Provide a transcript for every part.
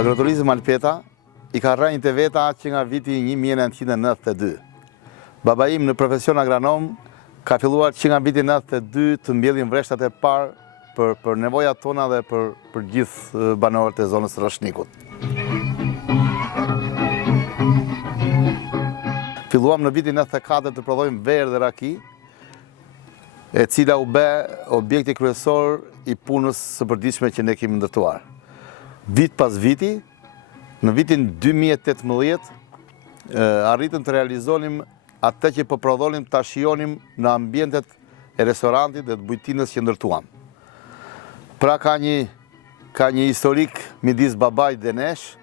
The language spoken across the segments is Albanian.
Agroturizmi Malpeta I ka rrënjët e veta që nga viti 1992. Baba im në profesion agronom ka filluar që nga viti 92 të mbjellin vreshtat e parë për nevojat tona dhe për gjithë banorët e zonës Rrashnikut. Filluam në vitin 94 të prodhojmë verë dhe raki, e cila u bë objekti kryesor I punës së përditshme që ne kemi ndërtuar. Vit pas viti, në vitin 2018, arritëm të realizonim atë që po prodhonim ta shijonim në ambientet e restorantit dhe të bujtinës që ndërtuam. Pra ka një historik midis babait dhe nesh,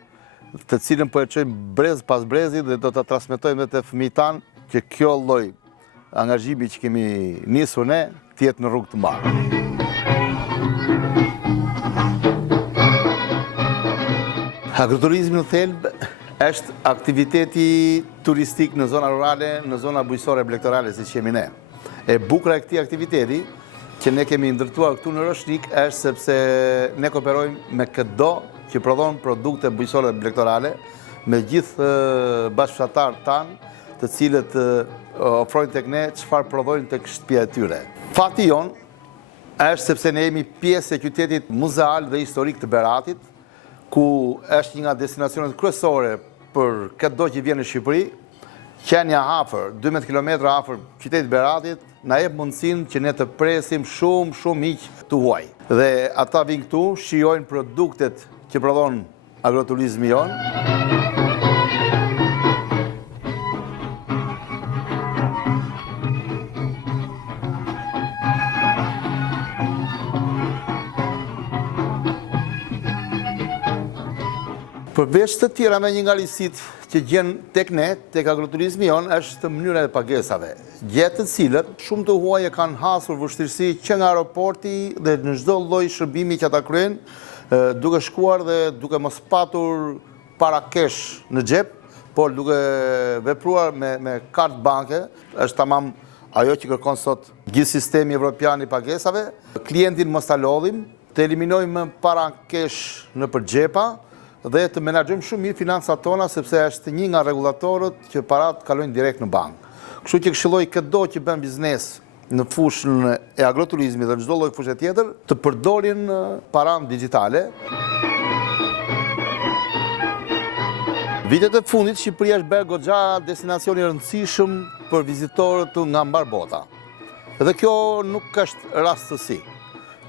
të cilën po e çojmë brez pas brezi dhe do ta transmetojmë edhe te fëmijët tanë që kjo lloj angazhimi që kemi nisur ne të jetë në rrugë të mbarë. Agroturizmi në thelb është aktiviteti turistik në zona rurale, në zona bujqësore blegtorale siç jemi ne. E bukura e këtij aktiviteti që ne kemi ndërtuar këtu në Rrashnik është sepse ne kooperojmë me çdo që prodhon produkte bujqësore blegtorale me gjithë bashkëfshatarët tanë, të cilët ofrojnë tek ne çfarë prodhojnë tek shtëpia e tyre. Fati jon është sepse ne jemi pjesë e qytetit muzeal dhe historik të Beratit, ku është një nga destinacionet kryesore për çdo që vjen në Shqipëri. Qenia afër, 12 km afër qytetit Beratit, na jep mundësinë që ne të presim shumë miq të huaj. Dhe ata vinë këtu, shijojnë produktet që prodhon agroturizmi jon. Përveç të tjera me një nga lisit që gjen tek ne, tek agroturizmi jon, është mënyra e pagesave. Gjetë të cilët shumë të huaj e kanë hasur vështirësi që nga aeroporti dhe në çdo lloj shërbimi që ata kryejnë, duke shkuar dhe duke mos patur para kesh në xhep, por duke vepruar me kartë banke, është tamam ajo që kërkon sot gjithë sistemi evropian I pagesave. Klientin mos ta lodhim, të eliminojmë para kesh në xhepa, dhe të menaxhojmë shumë mirë financat tona, sepse është një nga rregullatorët që parat kalojnë direkt në bankë. Kështu që këshilloj çdo që bën biznes në fushën e agroturizmit dhe në çdo lloj fushë tjetër, të përdorin paranë digjitale. Vitet e fundit Shqipëria është bërë goxha destinacion I rëndësishëm për vizitorët nga mbar bota. Dhe kjo nuk është rastësi.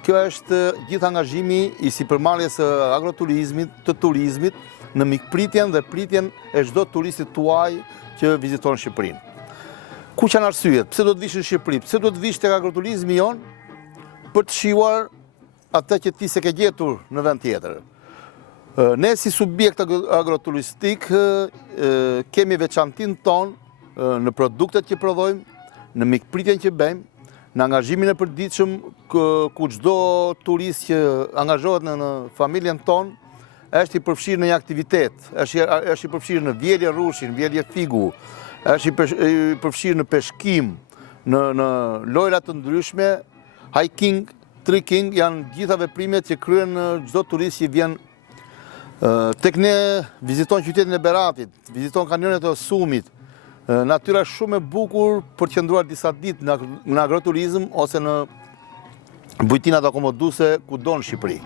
Kjo është gjithë angazhimi I sipërmarrjes së agroturizmit, të turizmit, në mikpritjen dhe pritjen e çdo turistit tuaj që viziton Shqipërinë. Ku janë arsyet? Pse do të vish në Shqipëri? Pse do të vish tek agroturizmi jon për të shijuar atë që ti s'e ke gjetur në vend tjetër? Ne si subjekt agroturistik kemi veçantinë tonë në produktet që prodhojmë, në mikpritjen që bëjmë, në angazhimin e përditshëm ku çdo turist që angazhohet në familjen tonë është I përfshirë në një aktivitet, është I përfshirë në vjelje rrushi, në vjelje figu, është I përfshirë në peshkim, në lojra të ndryshme, hiking, trekking, janë gjitha veprimet që kryen çdo turist që vjen tek ne, viziton qytetin e Beratit, viziton kanionet e Osumit. Natyra shumë e bukur për të qëndruar disa ditë në agroturizëm ose në bujtinat akomoduese kudo në Shqipëri.